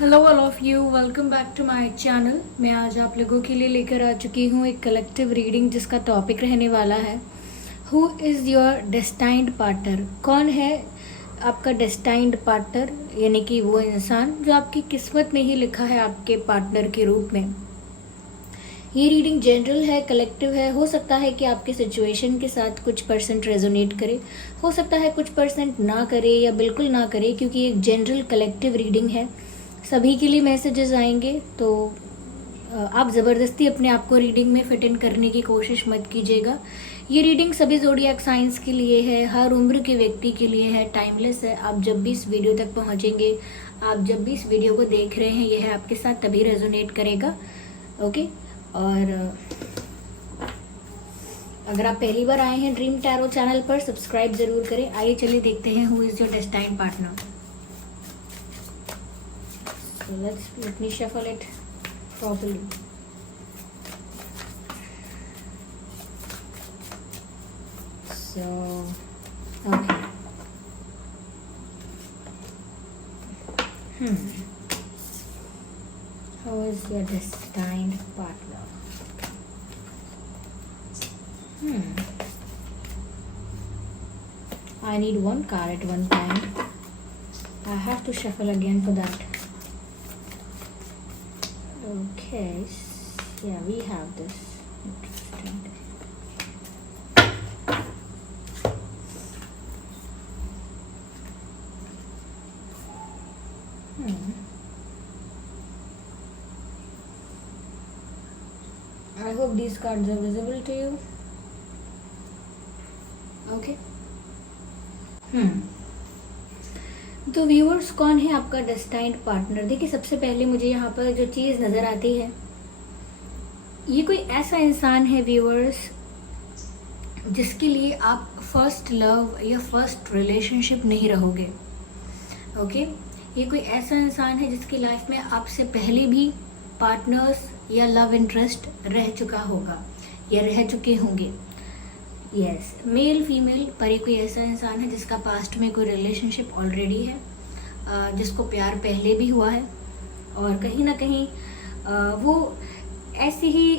Hello all of you, welcome back to my channel. मैं आज आप लोगों के लिए लेकर आ चुकी हूँ एक कलेक्टिव रीडिंग जिसका टॉपिक रहने वाला है who is your destined partner. कौन है आपका डेस्टाइंड पार्टनर, यानी कि वो इंसान जो आपकी किस्मत में ही लिखा है आपके पार्टनर के रूप में। ये रीडिंग जनरल है, कलेक्टिव है। हो सकता है कि आपके सिचुएशन के साथ कुछ परसेंट रेजोनेट करे, हो सकता है कुछ परसेंट ना करे या बिल्कुल ना करे, क्योंकि एक जनरल कलेक्टिव रीडिंग है। सभी के लिए मैसेजेस आएंगे, तो आप ज़बरदस्ती अपने आप को रीडिंग में फिट इन करने की कोशिश मत कीजिएगा। ये रीडिंग सभी ज़ोडिएक साइंस के लिए है, हर उम्र के व्यक्ति के लिए है, टाइमलेस है। आप जब भी इस वीडियो तक पहुंचेंगे, आप जब भी इस वीडियो को देख रहे हैं, यह है आपके साथ तभी रेजोनेट करेगा। ओके। और अगर आप पहली बार आए हैं ड्रीम टैरो चैनल पर, सब्सक्राइब ज़रूर करें। आइए चलिए देखते हैं who is your destined partner. So let me shuffle it properly. So, okay. How is your destined partner? I need one card at one time. I have to shuffle again for that. Okay, yeah, we have this. Interesting. I hope these cards are visible to you. Okay. तो viewers, कौन है आपका destined partner? देखिए, सबसे पहले मुझे यहाँ पर जो चीज़ नज़र आती है, ये कोई ऐसा इंसान है व्यूअर्स जिसके लिए आप फर्स्ट लव या फर्स्ट रिलेशनशिप नहीं रहोगे। ओके। ये कोई ऐसा इंसान है जिसकी लाइफ में आपसे पहले भी पार्टनर्स या लव इंटरेस्ट रह चुका होगा या रह चुके होंगे। यस, मेल फीमेल, पर ये कोई ऐसा इंसान है जिसका पास्ट में कोई रिलेशनशिप ऑलरेडी है, जिसको प्यार पहले भी हुआ है, और कहीं ना कहीं वो ऐसे ही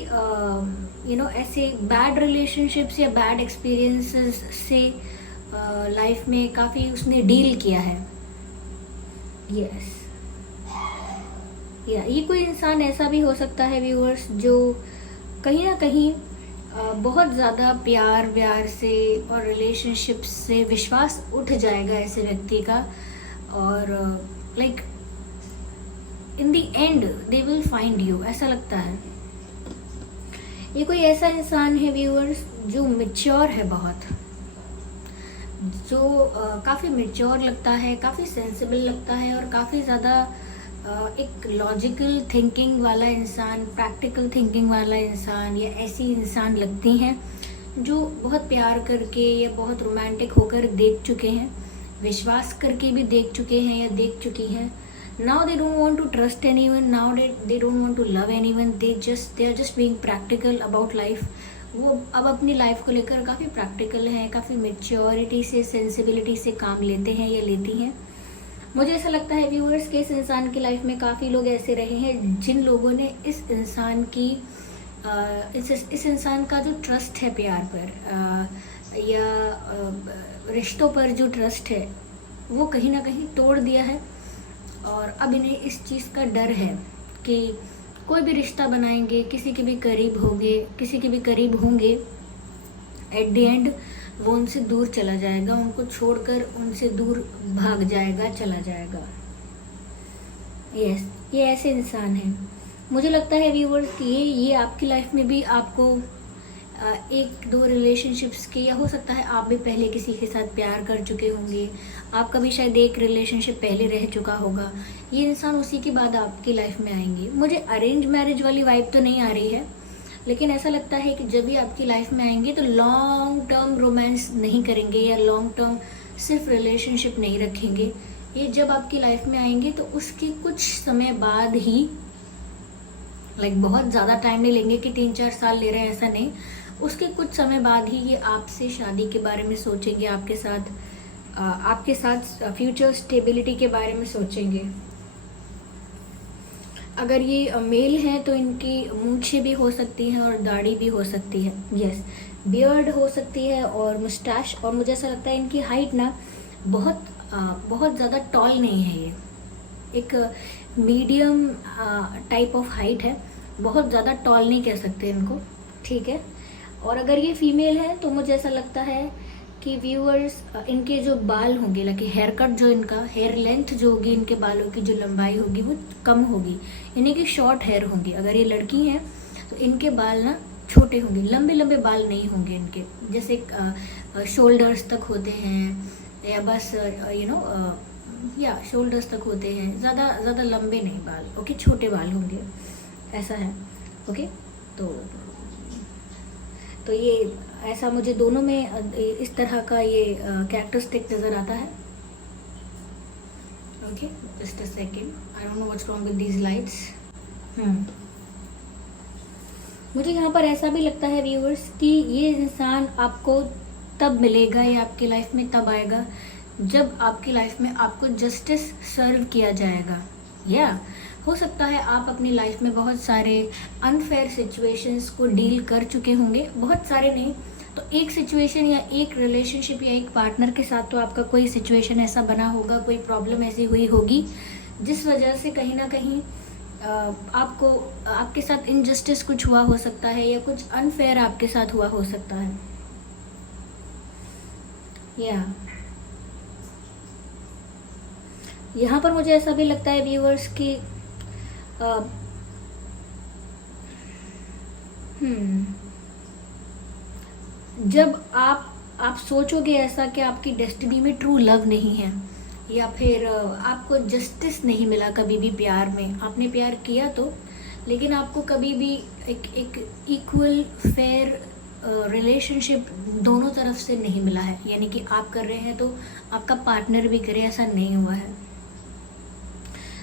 ऐसे बैड रिलेशनशिप्स या बैड एक्सपीरियंसेस से लाइफ में काफ़ी उसने डील किया है। यस, या ये कोई इंसान ऐसा भी हो सकता है व्यूअर्स जो कहीं ना कहीं बहुत ज़्यादा प्यार व्यार से और रिलेशनशिप से विश्वास उठ जाएगा ऐसे व्यक्ति का, और like in the and they will find you, ऐसा लगता है। ये कोई ऐसा इंसान है व्यूअर्स जो मैच्योर है बहुत, जो काफ़ी मैच्योर लगता है, काफ़ी सेंसिबल लगता है, और काफ़ी ज़्यादा एक लॉजिकल थिंकिंग वाला इंसान, प्रैक्टिकल थिंकिंग वाला इंसान, या ऐसी इंसान लगती हैं जो बहुत प्यार करके या बहुत रोमांटिक होकर देख चुके हैं, विश्वास करके भी देख चुके हैं या देख चुकी हैं। Now they don't want to trust anyone, now they don't want to love anyone, they are just being practical about life. वो अब अपनी लाइफ को लेकर काफ़ी प्रैक्टिकल हैं, काफ़ी मेच्योरिटी से, सेंसिबिलिटी से काम लेते हैं या लेती हैं। मुझे ऐसा लगता है व्यूअर्स कि इस इंसान की लाइफ में काफ़ी लोग ऐसे रहे हैं जिन लोगों ने इस इंसान की इस इंसान का जो ट्रस्ट है प्यार पर या रिश्तों पर जो ट्रस्ट है, वो कहीं ना कहीं तोड़ दिया है। और अब इन्हें इस चीज़ का डर है कि कोई भी रिश्ता बनाएंगे, किसी के भी करीब होंगे, एट द एंड वो उनसे दूर चला जाएगा, उनको छोड़कर उनसे दूर भाग जाएगा, चला जाएगा। यस, ये ऐसे इंसान है। मुझे लगता है व्यूअर्स कि ये आपकी लाइफ में भी आपको एक दो रिलेशनशिप्स के, या हो सकता है आप भी पहले किसी के साथ प्यार कर चुके होंगे, आपका भी शायद एक रिलेशनशिप पहले रह चुका होगा। ये इंसान उसी के बाद आपकी लाइफ में आएंगे। मुझे अरेंज मैरिज वाली वाइब तो नहीं आ रही है, लेकिन ऐसा लगता है कि जब भी आपकी लाइफ में आएंगे तो लॉन्ग टर्म रोमांस नहीं करेंगे या लॉन्ग टर्म सिर्फ रिलेशनशिप नहीं रखेंगे। ये जब आपकी लाइफ में आएंगे तो उसके कुछ समय बाद ही, लाइक बहुत ज़्यादा टाइम नहीं लेंगे कि 3-4 साल ले रहे हैं, ऐसा नहीं, उसके कुछ समय बाद ही ये आपसे शादी के बारे में सोचेंगे, आपके साथ फ्यूचर स्टेबिलिटी के बारे में सोचेंगे। अगर ये मेल हैं तो इनकी मूंछें भी हो सकती हैं और दाढ़ी भी हो सकती है, यस, बियर्ड हो सकती है और मुस्टैश। और मुझे ऐसा लगता है इनकी हाइट ना बहुत ज़्यादा टॉल नहीं है, ये एक मीडियम टाइप ऑफ हाइट है, बहुत ज़्यादा टॉल नहीं कह सकते इनको, ठीक है। और अगर ये फीमेल है तो मुझे ऐसा लगता है कि व्यूअर्स इनके जो बाल होंगे, लाइक हेयर कट, जो इनका हेयर लेंथ जो होगी, इनके बालों की जो लंबाई होगी वो कम होगी, यानी कि शॉर्ट हेयर होंगी। अगर ये लड़की हैं तो इनके बाल ना छोटे होंगे, लंबे लंबे बाल नहीं होंगे इनके, जैसे शोल्डर्स तक होते हैं या बस या शोल्डर्स तक होते हैं, ज़्यादा लंबे नहीं बाल, ओके, छोटे बाल होंगे, ऐसा है, ओके। तो ये ऐसा मुझे दोनों में इस तरह का ये कैरेक्टरिस्टिक नज़र आता है, okay. Just a second, I don't know what's wrong with these lights. मुझे यहाँ पर ऐसा भी लगता है व्यूअर्स कि ये इंसान आपको तब मिलेगा या आपकी लाइफ में तब आएगा जब आपकी लाइफ में आपको जस्टिस सर्व किया जाएगा। या हो सकता है आप अपनी लाइफ में बहुत सारे अनफेयर सिचुएशंस को डील कर चुके होंगे, बहुत सारे नहीं तो एक सिचुएशन या एक रिलेशनशिप या एक पार्टनर के साथ तो आपका कोई सिचुएशन ऐसा बना होगा, कोई प्रॉब्लम ऐसी हुई होगी जिस वजह से कहीं ना कहीं आपको आपके साथ इनजस्टिस कुछ हुआ हो सकता है या कुछ अनफेयर आपके साथ हुआ हो सकता है। या यहाँ पर मुझे ऐसा भी लगता है व्यूअर्स कि जब आप सोचोगे ऐसा कि आपकी डेस्टिनी में ट्रू लव नहीं है या फिर आपको जस्टिस नहीं मिला कभी भी प्यार में, आपने प्यार किया तो, लेकिन आपको कभी भी एक इक्वल फेयर रिलेशनशिप दोनों तरफ से नहीं मिला है, यानी कि आप कर रहे हैं तो आपका पार्टनर भी करे, ऐसा नहीं हुआ है।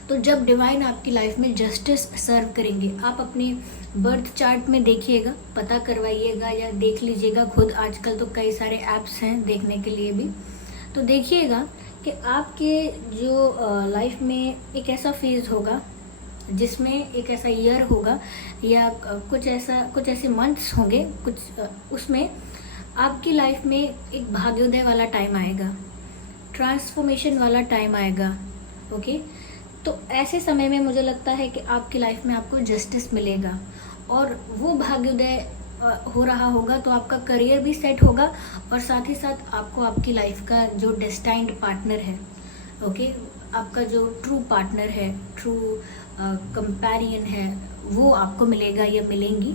तो जब डिवाइन आपकी लाइफ में जस्टिस सर्व करेंगे, आप अपनी बर्थ चार्ट में देखिएगा, पता करवाइएगा या देख लीजिएगा खुद, आजकल तो कई सारे ऐप्स हैं देखने के लिए भी, तो देखिएगा कि आपके जो लाइफ में एक ऐसा फेज होगा जिसमें एक ऐसा ईयर होगा या कुछ ऐसे मंथ्स होंगे कुछ, उसमें आपकी लाइफ में एक भाग्योदय वाला टाइम आएगा, ट्रांसफॉर्मेशन वाला टाइम आएगा, ओके। तो ऐसे समय में मुझे लगता है कि आपकी लाइफ में आपको जस्टिस मिलेगा और वो भाग्योदय हो रहा होगा तो आपका करियर भी सेट होगा और साथ ही साथ आपको आपकी लाइफ का जो डेस्टाइन्ड पार्टनर है, ओके, आपका जो ट्रू पार्टनर है, ट्रू कंपैरियन है, वो आपको मिलेगा या मिलेंगी।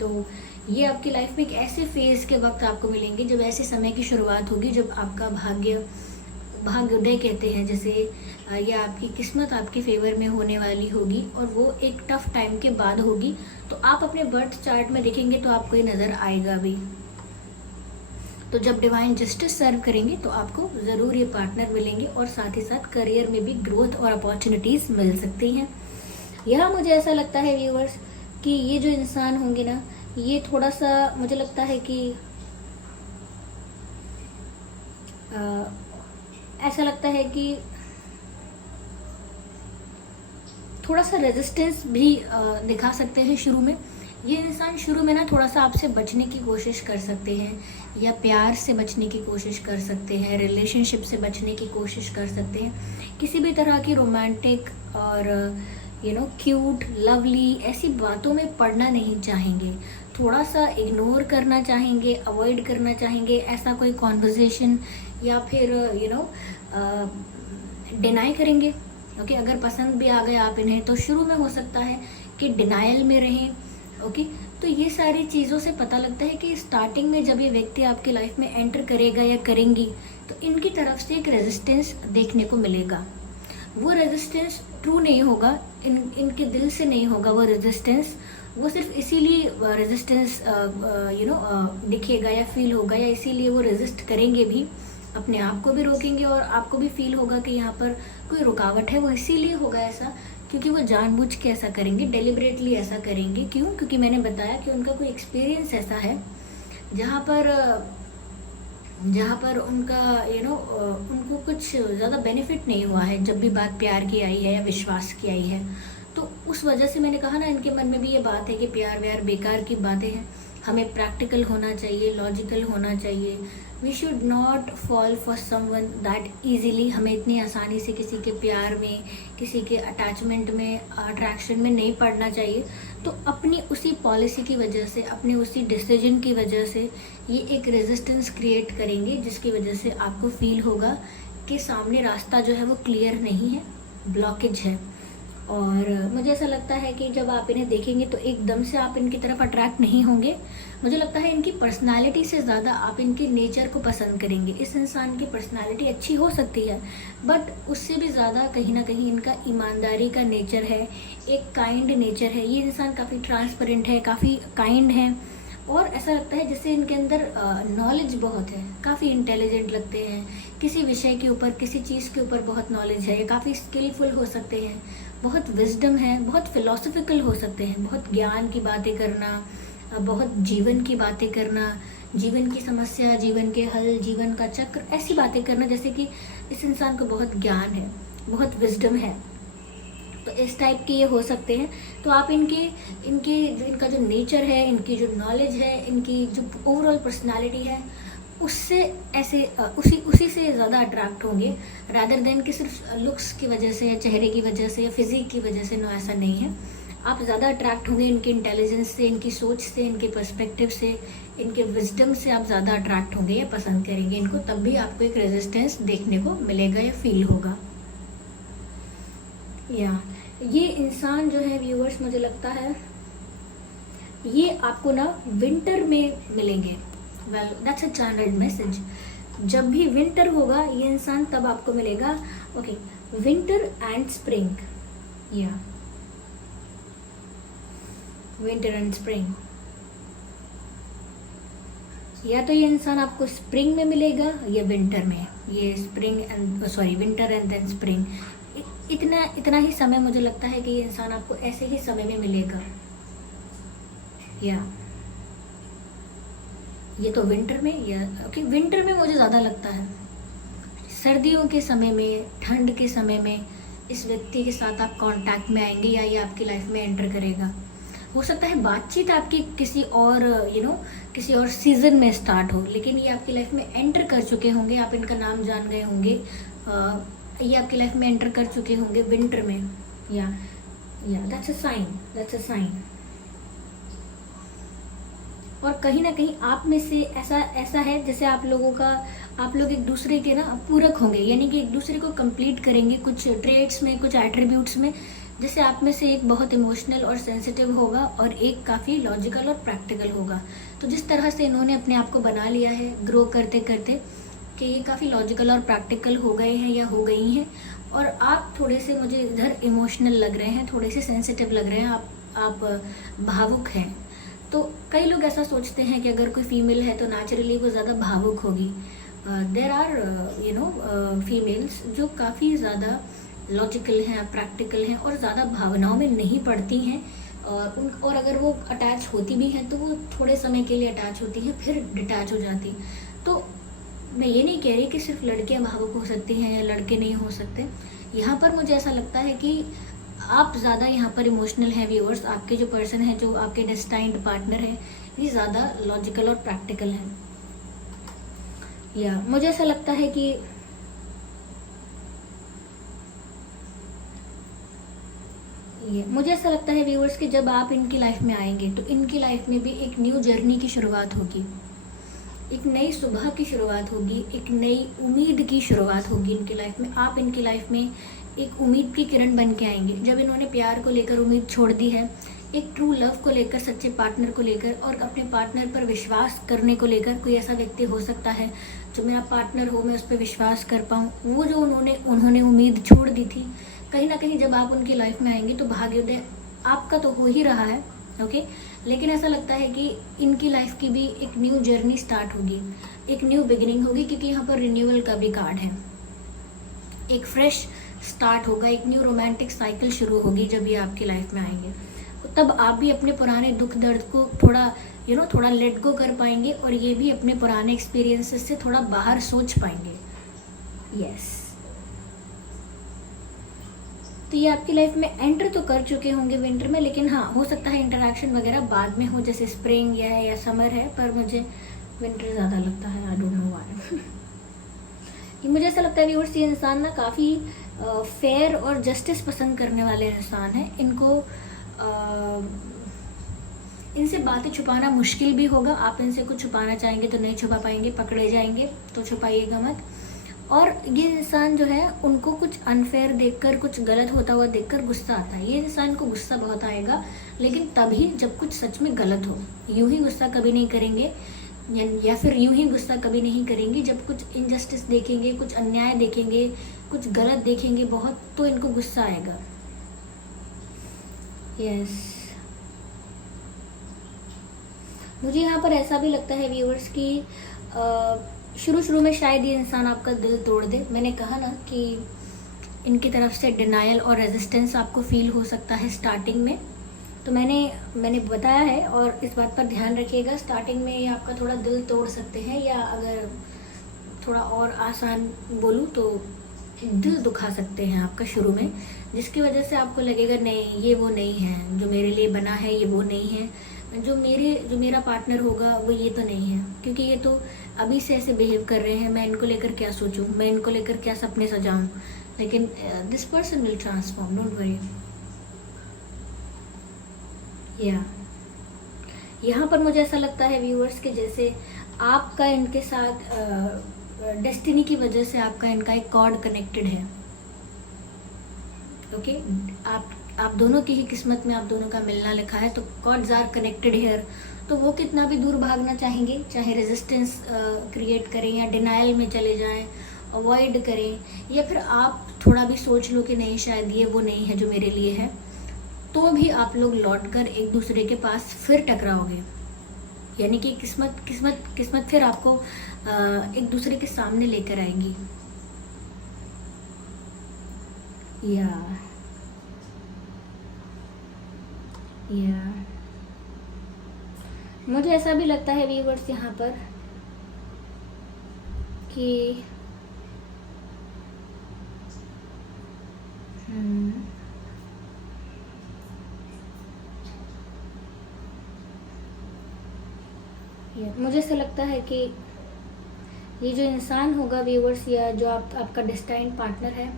तो ये आपकी लाइफ में एक ऐसे फेज़ के वक्त आपको मिलेंगे जब ऐसे समय की शुरुआत होगी जब आपका भाग्योदय कहते हैं, जैसे या आपकी किस्मत आपके फेवर में होने वाली होगी और वो एक टफ टाइम के बाद होगी। तो आप अपने बर्थ चार्ट में देखेंगे तो आपको ये नज़र आएगा भी। तो जब डिवाइन जस्टिस सर्व करेंगे तो आपको ज़रूर ये पार्टनर मिलेंगे और साथ ही साथ करियर में भी ग्रोथ और अपॉर्चुनिटीज़ मिल सकती हैं। यह मुझे ऐसा लगता है व्यूअर्स कि ये जो इंसान होंगे ना, ये थोड़ा सा मुझे लगता है कि ऐसा लगता है कि थोड़ा सा रेजिस्टेंस भी दिखा सकते हैं शुरू में। ये इंसान शुरू में ना थोड़ा सा आपसे बचने की कोशिश कर सकते हैं या प्यार से बचने की कोशिश कर सकते हैं, रिलेशनशिप से बचने की कोशिश कर सकते हैं, किसी भी तरह की रोमांटिक और क्यूट लवली ऐसी बातों में पड़ना नहीं चाहेंगे, थोड़ा सा इग्नोर करना चाहेंगे, अवॉइड करना चाहेंगे ऐसा कोई कॉन्वर्जेशन या फिर डिनाई करेंगे, ओके। अगर पसंद भी आ गए आप इन्हें तो शुरू में हो सकता है कि डिनायल में रहें, ओके। तो ये सारी चीज़ों से पता लगता है कि स्टार्टिंग में जब ये व्यक्ति आपकी लाइफ में एंटर करेगा या करेंगी तो इनकी तरफ से एक रेजिस्टेंस देखने को मिलेगा। वो रेजिस्टेंस ट्रू नहीं होगा, इनके दिल से नहीं होगा वो रेजिस्टेंस, वो सिर्फ इसीलिए रेजिस्टेंस दिखेगा या फील होगा या इसीलिए वो रेजिस्ट करेंगे भी, अपने आप को भी रोकेंगे और आपको भी फील होगा कि यहाँ पर कोई रुकावट है। वो इसीलिए होगा ऐसा क्योंकि वो जानबूझ के ऐसा करेंगे, डेलिबरेटली ऐसा करेंगे। क्यों? क्योंकि मैंने बताया कि उनका कोई एक्सपीरियंस ऐसा है जहाँ पर उनका उनको कुछ ज़्यादा बेनिफिट नहीं हुआ है जब भी बात प्यार की आई है या विश्वास की आई है। तो उस वजह से मैंने कहा ना, इनके मन में भी ये बात है कि प्यार व्यार बेकार की बातें हैं, हमें प्रैक्टिकल होना चाहिए, लॉजिकल होना चाहिए। We should not fall for someone that easily. हमें इतनी आसानी से किसी के प्यार में, किसी के अटैचमेंट में, अट्रैक्शन में नहीं पड़ना चाहिए। तो अपनी उसी पॉलिसी की वजह से, अपने उसी डिसीजन की वजह से ये एक रेजिस्टेंस क्रिएट करेंगे, जिसकी वजह से आपको फील होगा कि सामने रास्ता जो है वो क्लियर नहीं है, ब्लॉकेज है। और मुझे ऐसा लगता है कि जब आप इन्हें देखेंगे तो एकदम से आप इनकी तरफ अट्रैक्ट नहीं होंगे। मुझे लगता है इनकी पर्सनालिटी से ज़्यादा आप इनके नेचर को पसंद करेंगे। इस इंसान की पर्सनालिटी अच्छी हो सकती है, बट उससे भी ज़्यादा कहीं ना कहीं इनका ईमानदारी का नेचर है, एक काइंड नेचर है। ये इंसान काफ़ी ट्रांसपेरेंट है, काफ़ी काइंड है, और ऐसा लगता है जैसे इनके अंदर नॉलेज बहुत है, काफ़ी इंटेलिजेंट लगते हैं, किसी विषय के ऊपर, किसी चीज़ के ऊपर बहुत नॉलेज है, काफ़ी स्किलफुल हो सकते हैं, बहुत विजडम है, बहुत फिलोसफिकल हो सकते हैं, बहुत ज्ञान की बातें करना, बहुत जीवन की बातें करना, जीवन की समस्या, जीवन के हल, जीवन का चक्र, ऐसी बातें करना जैसे कि इस इंसान को बहुत ज्ञान है, बहुत विजडम है। तो इस टाइप के ये हो सकते हैं। तो आप इनका जो नेचर है, इनकी जो नॉलेज है, इनकी जो ओवरऑल पर्सनालिटी है, उससे ऐसे उसी से ज़्यादा अट्रैक्ट होंगे, रादर देन कि सिर्फ लुक्स की वजह से या चेहरे की वजह से या फिजिक की वजह से। नो, ऐसा नहीं है। आप ज़्यादा अट्रैक्ट होंगे इनके इंटेलिजेंस से, इनकी सोच से, इनके पर्सपेक्टिव से, इनके विजडम से आप ज़्यादा अट्रैक्ट होंगे या पसंद करेंगे इनको। तब भी आपको एक रेजिस्टेंस देखने को मिलेगा या फील होगा। या ये इंसान जो है व्यूअर्स, मुझे लगता है ये आपको ना विंटर में मिलेंगे। Well, that's a channelled message. जब भी विंटर होगा ये इंसान तब आपको मिलेगा। ओके, विंटर एंड स्प्रिंग, या विंटर एंड स्प्रिंग, या तो ये इंसान आपको स्प्रिंग में मिलेगा या विंटर में। ये spring and winter and then spring, इतना ही समय मुझे लगता है कि ये इंसान आपको ऐसे ही समय में मिलेगा। या ये तो विंटर में, या ओके, विंटर में मुझे ज़्यादा लगता है। सर्दियों के समय में, ठंड के समय में इस व्यक्ति के साथ आप कांटेक्ट में आएंगे या ये आपकी लाइफ में एंटर करेगा। हो सकता है बातचीत आपकी किसी और किसी और सीजन में स्टार्ट हो, लेकिन ये आपकी लाइफ में एंटर कर चुके होंगे, आप इनका नाम जान गए होंगे, ये आपकी लाइफ में एंटर कर चुके होंगे विंटर में। या दैट्स अ साइन। और कहीं ना कहीं आप में से ऐसा है जैसे आप लोग एक दूसरे के ना पूरक होंगे, यानी कि एक दूसरे को कंप्लीट करेंगे कुछ ट्रेड्स में, कुछ एट्रीब्यूट्स में। जैसे आप में से एक बहुत इमोशनल और सेंसिटिव होगा और एक काफ़ी लॉजिकल और प्रैक्टिकल होगा। तो जिस तरह से इन्होंने अपने आप को बना लिया है ग्रो करते करते कि ये काफ़ी लॉजिकल और प्रैक्टिकल हो गए हैं या हो गई हैं, और आप थोड़े से, मुझे इधर इमोशनल लग रहे हैं, थोड़े से सेंसिटिव लग रहे हैं, आप भावुक हैं। तो कई लोग ऐसा सोचते हैं कि अगर कोई फीमेल है तो नेचुरली वो ज़्यादा भावुक होगी। देर आर फीमेल्स जो काफ़ी ज़्यादा लॉजिकल हैं, प्रैक्टिकल हैं और ज़्यादा भावनाओं में नहीं पड़ती हैं, और अगर वो अटैच होती भी हैं तो वो थोड़े समय के लिए अटैच होती हैं, फिर डिटैच हो जाती। तो मैं ये नहीं कह रही कि सिर्फ लड़कियां भावुक हो सकती हैं या लड़के नहीं हो सकते। यहाँ पर मुझे ऐसा लगता है कि आप ज़्यादा यहाँ पर इमोशनल हैं व्यूअर्स। आपके जो पर्सन है, जो आपके डेस्टाइन्ड पार्टनर है, ये ज़्यादा लॉजिकल और प्रैक्टिकल हैं। या मुझे ऐसा लगता है कि व्यूअर्स कि जब आप इनकी लाइफ में आएंगे तो इनकी लाइफ में भी एक न्यू जर्नी की शुरुआत होगी, एक नई सुबह की शुरुआत होगी, एक नई उम्मीद की शुरुआत होगी इनकी लाइफ में। आप इनकी लाइफ में एक उम्मीद की किरण बन के आएंगे। जब इन्होंने प्यार को लेकर उम्मीद छोड़ दी है, एक ट्रू लव को लेकर, सच्चे पार्टनर को लेकर और अपने पार्टनर पर विश्वास करने को लेकर, कोई ऐसा व्यक्ति हो सकता है जो मेरा पार्टनर हो, मैं उस पर विश्वास कर पाऊँ, वो जो उन्होंने उम्मीद छोड़ दी थी, कहीं ना कहीं जब आप उनकी लाइफ में आएंगे तो भाग्योदय आपका तो हो ही रहा है। ओके, लेकिन ऐसा लगता है कि इनकी लाइफ की भी एक न्यू जर्नी स्टार्ट होगी, एक न्यू बिगिनिंग होगी, क्योंकि यहाँ पर रिन्यूअल का भी कार्ड है। एक फ्रेश स्टार्ट होगा, एक न्यू रोमांटिक साइकिल शुरू होगी जब ये आपकी लाइफ में आएंगे। तब आप भी अपने पुराने दुख दर्द को थोड़ा लेट गो कर पाएंगे, और ये भी अपने पुराने एक्सपीरियंसेस से थोड़ा बाहर सोच पाएंगे। यस, तो ये आपकी लाइफ में एंटर तो कर चुके होंगे विंटर में, लेकिन हाँ हो सकता है इंटरेक्शन वगैरह बाद में हो, जैसे स्प्रिंग या समर है, पर मुझे विंटर ज़्यादा लगता है। I don't know why. मुझे ऐसा लगता है व्यूअर्स ये इंसान ना काफ़ी फेयर और जस्टिस पसंद करने वाले इंसान हैं। इनको इनसे बातें छुपाना मुश्किल भी होगा। आप इनसे कुछ छुपाना चाहेंगे तो नहीं छुपा पाएंगे, पकड़े जाएंगे, तो छुपाइएगा मत। और ये इंसान जो है उनको कुछ अनफेयर देखकर, कुछ गलत होता हुआ देखकर गुस्सा आता है। ये इंसान को गुस्सा बहुत आएगा, लेकिन तभी जब कुछ सच में गलत हो। यूं ही गुस्सा कभी नहीं करेंगे, या फिर यूं ही गुस्सा कभी नहीं करेंगे जब कुछ इनजस्टिस देखेंगे, कुछ अन्याय देखेंगे, कुछ गलत देखेंगे बहुत, तो इनको गुस्सा आएगा। यस, मुझे यहाँ पर ऐसा भी लगता है व्यूअर्स कि शुरू में शायद ये इंसान आपका दिल तोड़ दे। मैंने कहा ना कि इनकी तरफ से डिनायल और रेजिस्टेंस आपको फील हो सकता है स्टार्टिंग में, तो मैंने बताया है, और इस बात पर ध्यान रखिएगा। स्टार्टिंग में ये आपका थोड़ा दिल तोड़ सकते हैं, या अगर थोड़ा और आसान बोलूँ तो दिल दुखा सकते हैं आपका शुरू में, जिसकी वजह से आपको लगेगा नहीं ये वो नहीं है जो मेरे लिए बना है, ये वो नहीं है जो मेरा पार्टनर होगा, वो ये तो नहीं है, क्योंकि ये तो अभी से ऐसे बिहेव कर रहे हैं। मैं इनको लेकर क्या सोचूं, मैं इनको लेकर क्या सपने सजाऊं, लेकिन this person will transform, don't worry. यहाँ पर मुझे ऐसा लगता है व्यूअर्स कि जैसे आपका इनके साथ डेस्टिनी की वजह से आपका इनका एक कॉर्ड कनेक्टेड है। ओके, आप दोनों की ही किस्मत में आप दोनों का मिलना लिखा है, तो कॉर्ड्स आर कनेक्टेड हियर। तो वो कितना भी दूर भागना चाहेंगे, चाहे रेजिस्टेंस क्रिएट करें या डिनायल में चले जाएं, अवॉइड करें, या फिर आप थोड़ा भी सोच लो कि नहीं शायद ये वो नहीं है जो मेरे लिए है, तो भी आप लोग लौटकर एक दूसरे के पास फिर टकराओगे। यानी कि किस्मत फिर आपको एक दूसरे के सामने लेकर आएगी। मुझे ऐसा भी लगता है व्यूअर्स यहाँ पर कि मुझे ऐसा लगता है कि ये जो इंसान होगा व्यूअर्स, या जो आपका डेस्टाइन्ड पार्टनर है,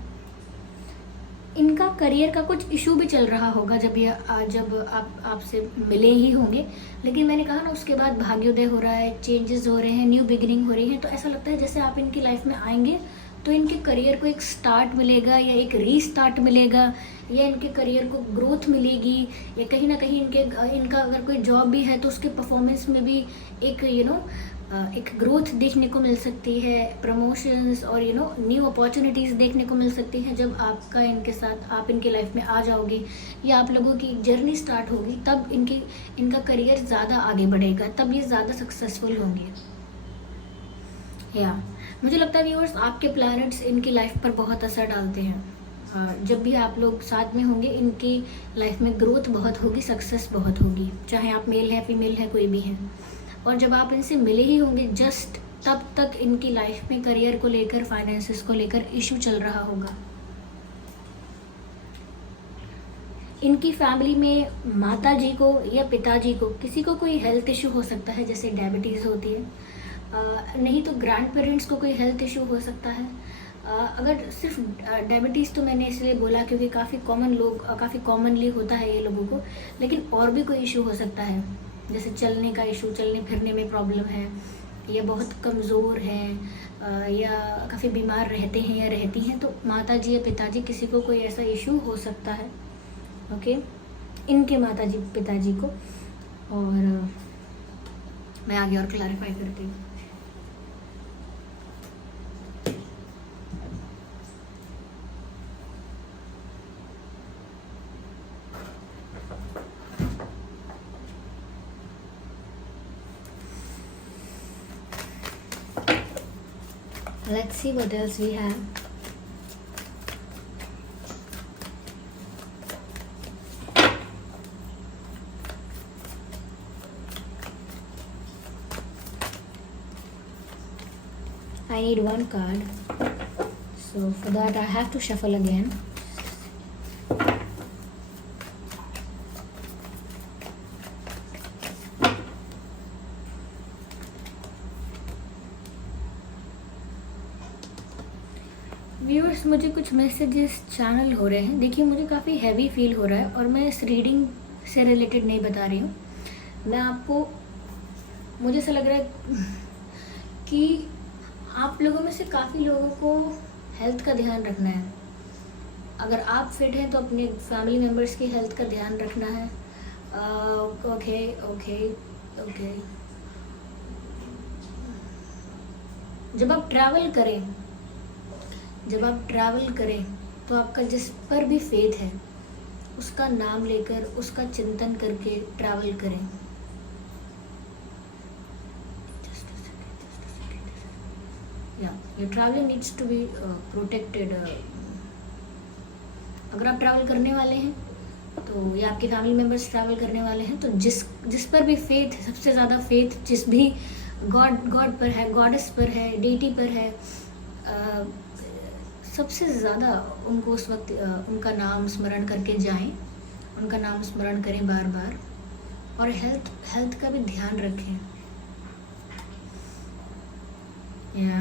इनका करियर का कुछ इशू भी चल रहा होगा जब आप आपसे मिले ही होंगे। लेकिन मैंने कहा ना, उसके बाद भाग्योदय हो रहा है, चेंजेस हो रहे हैं, न्यू बिगिनिंग हो रही है। तो ऐसा लगता है जैसे आप इनकी लाइफ में आएंगे तो इनके करियर को एक स्टार्ट मिलेगा, या एक रीस्टार्ट मिलेगा, या इनके करियर को ग्रोथ मिलेगी, या कहीं ना कहीं इनका अगर कोई जॉब भी है तो उसके परफॉर्मेंस में भी एक एक ग्रोथ देखने को मिल सकती है, प्रमोशंस और न्यू अपॉर्चुनिटीज़ देखने को मिल सकती हैं। जब आपका इनके साथ आप इनकी लाइफ में आ जाओगे, या आप लोगों की जर्नी स्टार्ट होगी, तब इनका करियर ज़्यादा आगे बढ़ेगा, तब ये ज़्यादा सक्सेसफुल होंगे। मुझे लगता है व्यूअर्स, आपके प्लैनेट्स इनकी लाइफ पर बहुत असर डालते हैं। जब भी आप लोग साथ में होंगे, इनकी लाइफ में ग्रोथ बहुत होगी, सक्सेस बहुत होगी, चाहे आप मेल है फीमेल है कोई भी है। और जब आप इनसे मिले ही होंगे जस्ट, तब तक इनकी लाइफ में करियर को लेकर, फाइनेंसेस को लेकर इशू चल रहा होगा। इनकी फैमिली में माता जी को या पिताजी को, किसी को कोई हेल्थ इशू हो सकता है, जैसे डायबिटीज़ होती है, नहीं तो ग्रैंड पेरेंट्स को कोई हेल्थ इशू हो सकता है। अगर सिर्फ डायबिटीज़ तो मैंने इसलिए बोला क्योंकि काफ़ी कॉमनली होता है ये लोगों को, लेकिन और भी कोई इशू हो सकता है, जैसे चलने का इशू, चलने फिरने में प्रॉब्लम है, या बहुत कमज़ोर हैं, या काफ़ी बीमार रहते हैं या रहती हैं, तो माता जी या पिताजी किसी को कोई ऐसा इशू हो सकता है। ओके, इनके माता जी पिताजी को। और मैं आगे और क्लैरिफाई करती हूँ। Let's see what else we have. I need one card, so for that I have to shuffle again. मुझे कुछ मैसेजेस चैनल हो रहे हैं। देखिए मुझे काफ़ी हैवी फील हो रहा है और मैं इस रीडिंग से रिलेटेड नहीं बता रही हूँ। मैं आपको, मुझे ऐसा लग रहा है कि आप लोगों में से काफ़ी लोगों को हेल्थ का ध्यान रखना है। अगर आप फिट हैं तो अपने फैमिली मेम्बर्स की हेल्थ का ध्यान रखना है। Okay okay okay. जब आप ट्रैवल करें तो आपका जिस पर भी फेथ है उसका नाम लेकर, उसका चिंतन करके ट्रैवल करें। Your travelling needs to be protected. अगर आप ट्रैवल करने वाले हैं तो या आपके फैमिली मेम्बर्स ट्रैवल करने वाले हैं तो जिस पर भी फेथ, सबसे ज़्यादा फेथ जिस भी गॉड पर है, गॉडेस पर है, डेटी पर है, सबसे ज़्यादा उनको उस वक्त उनका नाम स्मरण करके जाएं, उनका नाम स्मरण करें बार बार, और हेल्थ का भी ध्यान रखें। या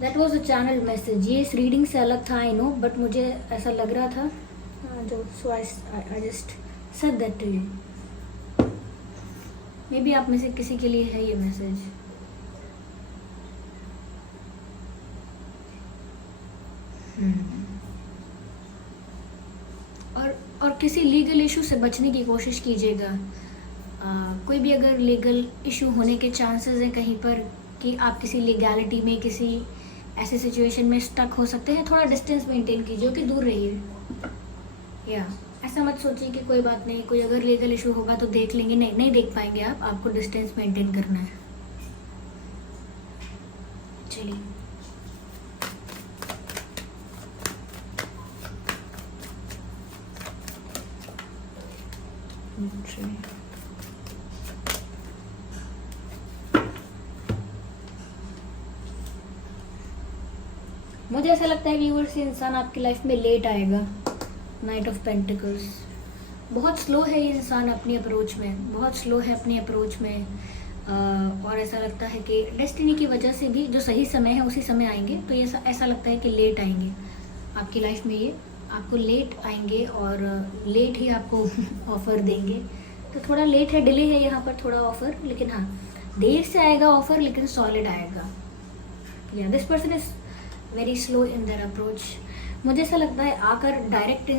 that was a channel message. ये इस रीडिंग से अलग था, आई नो, बट मुझे ऐसा लग रहा था जो, so I just said that to you. Maybe आप में से किसी के लिए है ये मैसेज। और किसी लीगल इशू से बचने की कोशिश कीजिएगा। कोई भी अगर लीगल इशू होने के चांसेस हैं कहीं पर कि आप किसी लीगैलिटी में, किसी ऐसे सिचुएशन में स्टक हो सकते हैं, थोड़ा डिस्टेंस मेंटेन कीजिए, कि दूर रहिए। या ऐसा मत सोचिए कि कोई बात नहीं, कोई अगर लीगल इशू होगा तो देख लेंगे, नहीं देख पाएंगे आप, आपको डिस्टेंस मेंटेन करना है। चलिए मुझे ऐसा लगता है व्यूअर्स, ये इंसान आपकी लाइफ में लेट आएगा। नाइट ऑफ पेंटिकल्स, बहुत स्लो है ये इंसान अपनी अप्रोच में, बहुत स्लो है अपनी अप्रोच में। और ऐसा लगता है कि डेस्टिनी की वजह से भी जो सही समय है उसी समय आएंगे, तो ये ऐसा लगता है कि लेट आएंगे आपकी लाइफ में। ये आपको लेट आएंगे और लेट ही आपको ऑफ़र देंगे। तो थोड़ा लेट है, डिले है यहाँ पर थोड़ा ऑफ़र, लेकिन हाँ देर से आएगा ऑफ़र, लेकिन सॉलिड आएगा। या this person is very slow in their approach. मुझे ऐसा लगता है आकर डायरेक्ट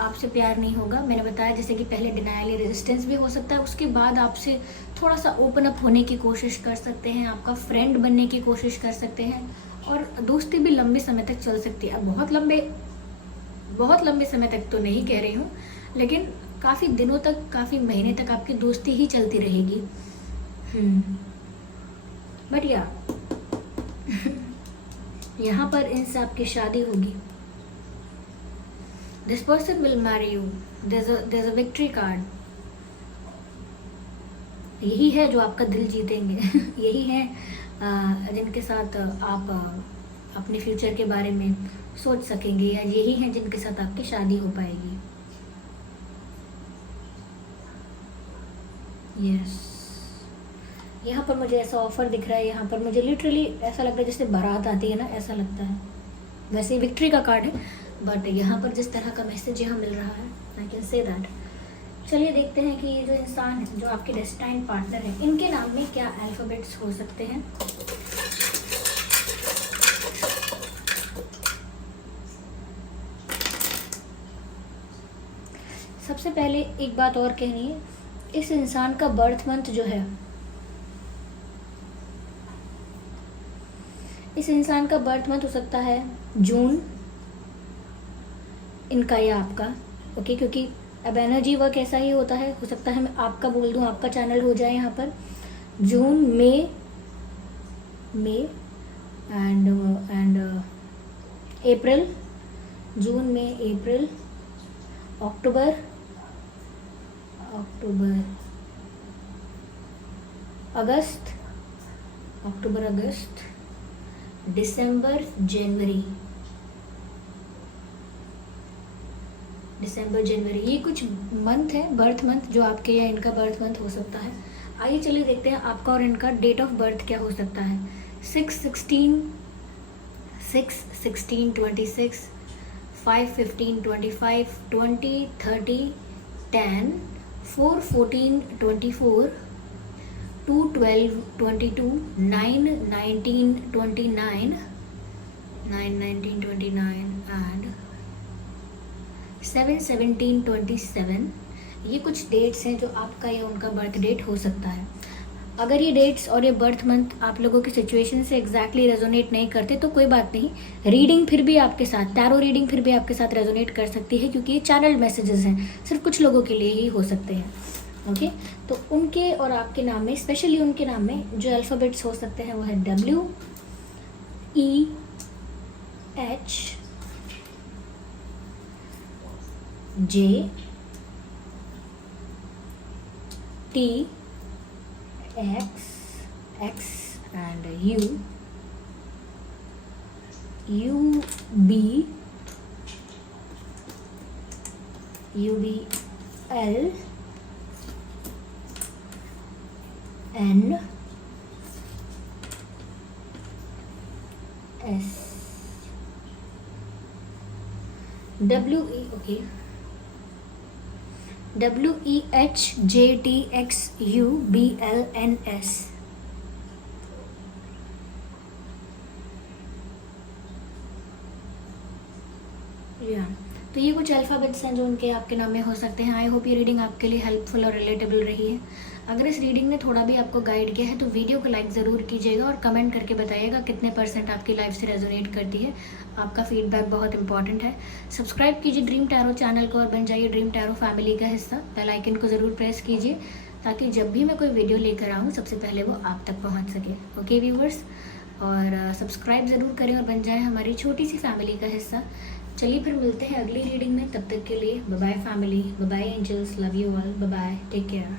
आपसे प्यार नहीं होगा। मैंने बताया जैसे कि पहले डिनायल या रेजिस्टेंस भी हो सकता है, उसके बाद आपसे थोड़ा सा ओपन अप होने की कोशिश कर सकते हैं, आपका फ्रेंड बनने की कोशिश कर सकते हैं, और दोस्ती भी लंबे समय तक चल सकती है। अब बहुत लंबे समय तक तो नहीं कह रही हूँ, लेकिन काफ़ी दिनों तक, काफ़ी महीने तक आपकी दोस्ती ही चलती रहेगी। बट या यहाँ पर इनसे आपकी शादी होगी। This person will marry you. there's a victory card. यही है जो आपका दिल जीतेंगे। यही है जिनके साथ आप अपने फ्यूचर के बारे में सोच सकेंगे, या यही है जिनके साथ आपकी शादी हो पाएगी। यस यहाँ पर मुझे ऐसा ऑफर दिख रहा है। यहाँ पर मुझे लिटरली ऐसा लग रहा है जैसे बारात आती है ना, ऐसा लगता है। वैसे विक्ट्री का कार्ड है, बट यहाँ पर जिस तरह का मैसेज यहाँ मिल रहा है, आई कैन से दैट। चलिए देखते हैं कि ये जो इंसान है, जो आपके डेस्टाइन्ड पार्टनर है, इनके नाम में क्या अल्फ़ाबेट्स हो सकते हैं। सबसे पहले एक बात और कहनी है, इस इंसान का बर्थ मंथ जो है, इस इंसान का बर्थ मंथ हो सकता है जून, इनका या आपका। ओके, क्योंकि अब एनर्जी वर्क ऐसा ही होता है। हो सकता है मैं आपका बोल दूं, आपका चैनल हो जाए यहाँ पर जून, मई एंड अप्रैल। जून, मई, अप्रैल, अक्टूबर, अगस्त, दिसंबर, जनवरी, दिसंबर, जनवरी, ये कुछ मंथ है, बर्थ मंथ जो आपके या इनका बर्थ मंथ हो सकता है। आइए चलिए देखते हैं आपका और इनका डेट ऑफ बर्थ क्या हो सकता है। 6/16, 6/16/26, 5/15/25, 20, 30, 10, 4/14/24, 2/12/22, 9/19/29, 9/19/29 and 7/17/27। ये कुछ डेट्स हैं जो आपका या उनका बर्थ डेट हो सकता है। अगर ये डेट्स और ये बर्थ मंथ आप लोगों की सिचुएशन से एग्जैक्टली रेजोनेट नहीं करते तो कोई बात नहीं, रीडिंग फिर भी आपके साथ, टैरो रीडिंग फिर भी आपके साथ रेजोनेट कर सकती है, क्योंकि ये चैनल मैसेजेस हैं, सिर्फ कुछ लोगों के लिए ही हो सकते हैं। ओके, तो उनके और आपके नाम में, स्पेशली उनके नाम में जो अल्फ़ाबेट्स हो सकते हैं वो है WEH, J, T, X and U, B, L, N, S, WE, okay, WEHJTXUBLNS। तो ये कुछ अल्फ़ाबेट्स हैं जो उनके आपके नाम में हो सकते हैं। आई होप ये रीडिंग आपके लिए हेल्पफुल और रिलेटेबल रही है। अगर इस रीडिंग ने थोड़ा भी आपको गाइड किया है तो वीडियो को लाइक ज़रूर कीजिएगा और कमेंट करके बताइएगा कितने % आपकी लाइफ से रेजोनेट करती है। आपका फीडबैक बहुत इंपॉर्टेंट है। सब्सक्राइब कीजिए ड्रीम टैरो चैनल को और बन जाइए ड्रीम टैरो फैमिली का हिस्सा। बेल आइकन को ज़रूर प्रेस कीजिए ताकि जब भी मैं कोई वीडियो लेकर आऊँ सबसे पहले वो आप तक पहुँच सके। ओके व्यूवर्स, और सब्सक्राइब ज़रूर करें और बन जाए हमारी छोटी सी फैमिली का हिस्सा। चलिए फिर मिलते हैं अगली रीडिंग में, तब तक के लिए bye bye family, bye bye angels, love you all, bye bye, take care.